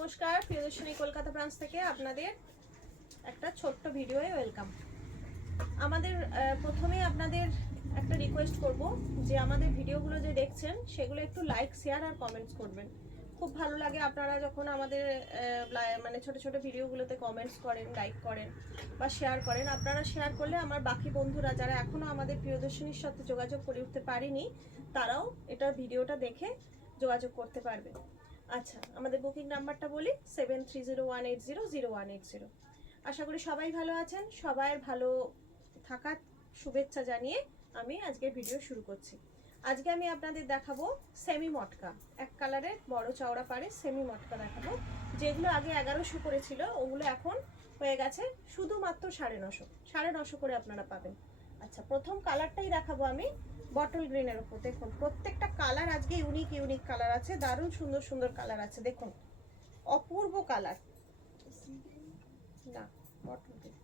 নমস্কার প্রিয়দর্শনী কলকাতা ব্রাঞ্চ থেকে আপনাদের একটা ছোট্ট ভিডিওয়ে ওয়েলকাম। আমাদের প্রথমে আপনাদের একটা রিকোয়েস্ট করব যে আমাদের ভিডিওগুলো যে দেখছেন সেগুলো একটু লাইক শেয়ার আর কমেন্টস করবেন। খুব ভালো লাগে আপনারা যখন আমাদের মানে ছোট ছোট ভিডিওগুলোতে কমেন্টস করেন, লাইক করেন বা শেয়ার করেন। আপনারা শেয়ার করলে আমার বাকি বন্ধুরা যারা এখনও আমাদের প্রিয়দর্শনীর সাথে যোগাযোগ করে উঠতে পারেনি তারাও এটা ভিডিওটা দেখে যোগাযোগ করতে পারবে। আচ্ছা, আমাদের বুকিং নাম্বারটা বলি 7301800180। আশা করি সবাই ভালো আছেন। সবাই ভালো থাকার শুভেচ্ছা জানিয়ে আমি আজকের ভিডিও শুরু করছি। আজকে আমি আপনাদের দেখাবো সেমি মটকা, এক কালারের বড় চওড়া পাড়ে সেমি মটকা দেখাবো। যেগুলো আগে 1100 করেছিল ওগুলো এখন হয়ে গেছে শুধুমাত্র 950 করে আপনারা পাবেন। আচ্ছা, প্রথম কালারটাই দেখাবো আমি বটল গ্রিনের উপর। দেখুন প্রত্যেকটা কালার আজকে ইউনিক কালার আছে, দারুণ সুন্দর সুন্দর কালার আছে। দেখুন অপূর্ব কালার, না বটল গ্রিন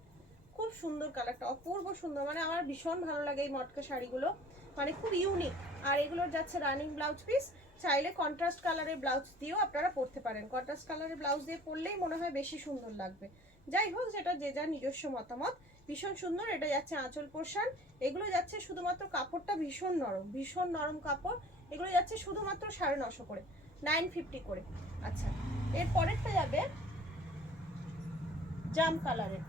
খুব সুন্দর কালারটা, অপূর্ব সুন্দর। মানে আমার ভীষণ ভালো লাগে এই মটকা শাড়িগুলো, মানে খুব ইউনিক। আর এগুলোর যাচ্ছে রানিং ব্লাউজ পিস। চাইলে কন্ট্রাস্ট কালারের ব্লাউজ দিয়েও আপনারা পরতে পারেন। কন্ট্রাস্ট কালারের ব্লাউজ দিয়ে পরলেই মনে হয় বেশি সুন্দর লাগবে। যাই হোক, যেটা যে যার নিজস্ব মতামত। ভীষণ সুন্দর। এটা যাচ্ছে আঁচল পোর্শন। এগুলো যাচ্ছে শুধুমাত্র কাপড়টা ভীষণ নরম কাপড়। এগুলো যাচ্ছে শুধুমাত্র 950 করে, 950 করে। আচ্ছা, এর পরেরটা যাবে জাম কালারের।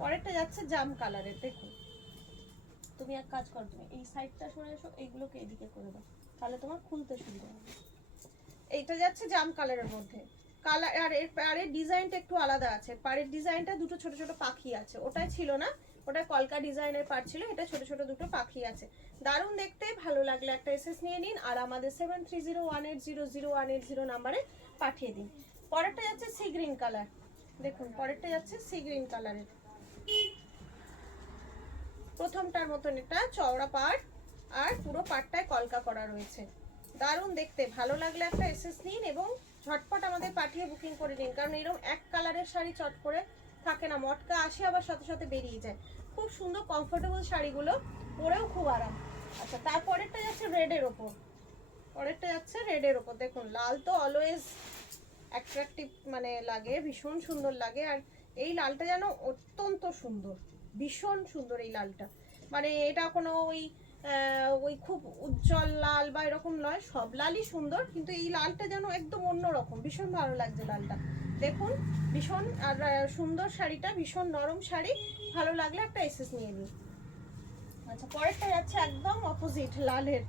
পরেরটা যাচ্ছে জাম কালারের। দেখুন তুমি এক কাজ করো, তুমি এই সাইডটা সরে এসো, এইগুলোকে এদিকে করে দাও, তাহলে তোমার খুলতে সুবিধা হবে। এইটা যাচ্ছে জাম কালারের মধ্যে। কালার আর এর পাড়ের ডিজাইনটা একটু আলাদা আছে। পাড়ের ডিজাইনটা দুটো ছোট ছোট পাখি আছে, ওটাই ছিল না, ওটা কলকা ডিজাইনের পাড় ছিল। এটা ছোট ছোট দুটো পাখি আছে, দারুণ দেখতে। ভালো লাগলে একটা এসএস নিয়ে নিন আর আমাদের 7301800180 নাম্বারে পাঠিয়ে দিন। পরেরটা যাচ্ছে সি গ্রিন কালার। দেখুন পরেরটা যাচ্ছে সি গ্রিন কালারের। প্রথমটার মতন এটা চওড়া পাড় আর পুরো পাড়টায় কলকা করা রয়েছে, দারুণ দেখতে। ভালো লাগলে একটা এসএস নিন এবং ঝটপট আমাদের পাঠিয়ে বুকিং করে নিন, কারণ এরকম এক কালারের শাড়ি চট করে থাকে না, মটকা আসে আবার সাথে সাথে বেরিয়ে যায়। খুব সুন্দর কমফোর্টেবল শাড়িগুলো, পরেও খুব আরাম। আচ্ছা, তারপরেরটা যাচ্ছে রেডের ওপর। পরেরটা যাচ্ছে রেডের ওপর। দেখুন লাল তো অলওয়েজ অ্যাট্রাকটিভ মানে লাগে, ভীষণ সুন্দর লাগে। আর এই লালটা যেন অত্যন্ত সুন্দর, ভীষণ সুন্দর এই লালটা। মানে এটা কোনো ওই খুব উজ্জ্বল লাল বা এরকম নয়, সব লালই সুন্দর, কিন্তু এই লালটা যেন একদম অন্যরকম, ভীষণ ভালো লাগছে লালটা। দেখুন ভীষণ আর সুন্দর শাড়িটা, ভীষণ নরম শাড়ি। ভালো লাগলে একটা এসএস নিয়ে নিই। আচ্ছা, পরেরটা যাচ্ছে একদম অপোজিট লালের,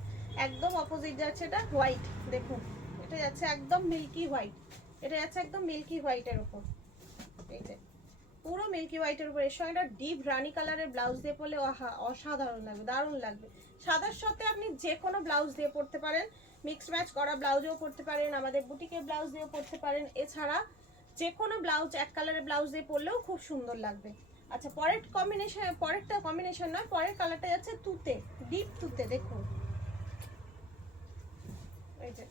একদম অপোজিট যাচ্ছে এটা হোয়াইট। দেখুন এটা যাচ্ছে একদম মিল্কি হোয়াইট। এটা যাচ্ছে একদম মিল্কি হোয়াইটের উপর, এই যে পুরো মিল্কি হোয়াইটের উপর। এর সঙ্গে একটা ডিপ রানি কালারের ব্লাউজ দিয়ে পরলে অসাধারণ লাগবে, দারুণ লাগবে। সাদার সাথে আপনি যে কোনো ব্লাউজ দিয়ে পরতে পারেন, মিক্স ম্যাচ করা ব্লাউজেও পরতে পারেন, আমাদের বুটিকের ব্লাউজ দিয়েও পরতে পারেন। এছাড়া যে কোনো ব্লাউজ এক কালারের ব্লাউজ দিয়ে পরলেও খুব সুন্দর লাগবে। আচ্ছা, পরেরটা কম্বিনেশন নয়, পরের কালারটা যাচ্ছে তুতে, ডিপ তুতে। দেখুন এই যে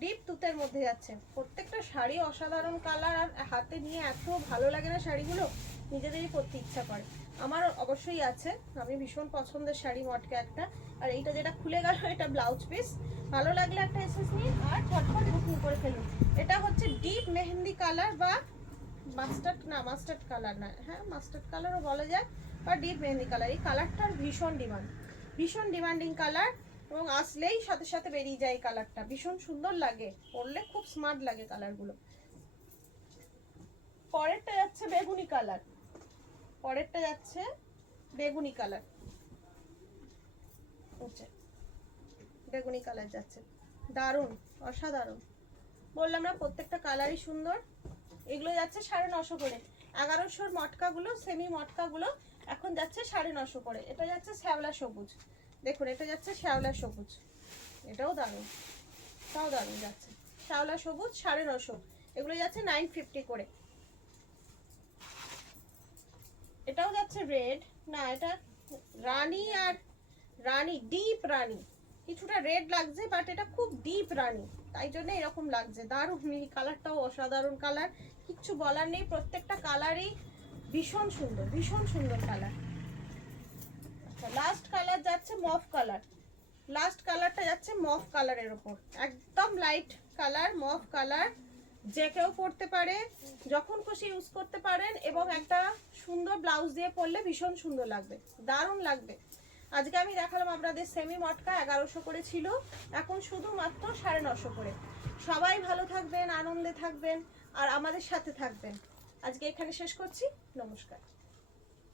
ডিপ তুতের মধ্যে যাচ্ছে। প্রত্যেকটা শাড়ি অসাধারণ কালার, আর হাতে নিয়ে এত ভালো লাগে না শাড়িগুলো, নিজেদেরই পরতে ইচ্ছা করে। আমার অবশ্যই আছে, আমি ভীষণ পছন্দের শাড়ি মটকা একটা। আর এইটা যেটা খুলে গেল এটা ব্লাউজ পিস। ভালো লাগলে একটা এসএস নিন আর ঝটপট বুকিং করে ফেলুন। এটা হচ্ছে ডিপ মেহেন্দি কালার বা মাস্টার্ড কালার না, হ্যাঁ মাস্টার্ড কালারও বলা যায়, বা ডিপ মেহেন্দি কালার। এই কালারটার ভীষণ ডিমান্ডিং কালার, এবং আসলেই সাথে সাথে বেরিয়ে যায় এই কালারটা। ভীষণ সুন্দর লাগে, পরলে খুব স্মার্ট লাগে কালারগুলো। পরেরটা যাচ্ছে বেগুনি কালার। পরেরটা যাচ্ছে বেগুনি কালার, বেগুনি কালার যাচ্ছে, দারুণ অসাধারণ। বললাম না প্রত্যেকটা কালারই সুন্দর। এগুলো যাচ্ছে 950 করে। 1100 মটকাগুলো, সেমি মটকাগুলো এখন যাচ্ছে 950 করে। এটা যাচ্ছে শ্যাওলা সবুজ। দেখুন এটা যাচ্ছে শ্যাওলা সবুজ, এটাও দারুণ, এটাও দারুণ যাচ্ছে। শ্যাওলা সবুজ 950, এগুলো যাচ্ছে 950 করে। এটাও যাচ্ছে রেড, না এটা রানী, আর রানী ডিপ রানী, কিছুটা রেড লাগছে বাট এটা খুব ডিপ রানী, তাই জন্য এরকম লাগছে। দারুণ, এই কালারটাও অসাধারণ কালার, কিচ্ছু বলার নেই। প্রত্যেকটা কালারই ভীষণ সুন্দর কালার। আচ্ছা, লাস্ট কালার যাচ্ছে মফ কালার। লাস্ট কালারটা যাচ্ছে মফ কালারের ওপর, একদম লাইট কালার মফ কালার, যে কেউ পরতে পারে, যখন খুশি ইউজ করতে পারেন, এবং একটা সুন্দর ব্লাউজ দিয়ে পরলে ভীষণ সুন্দর লাগবে, দারুণ লাগবে। আজকে আমি দেখালাম আপনাদের সেমি মটকা 1100 করে ছিল, এখন শুধুমাত্র 950 করে। সবাই ভালো থাকবেন, আনন্দে থাকবেন আর আমাদের সাথে থাকবেন। আজকে এখানে শেষ করছি, নমস্কার।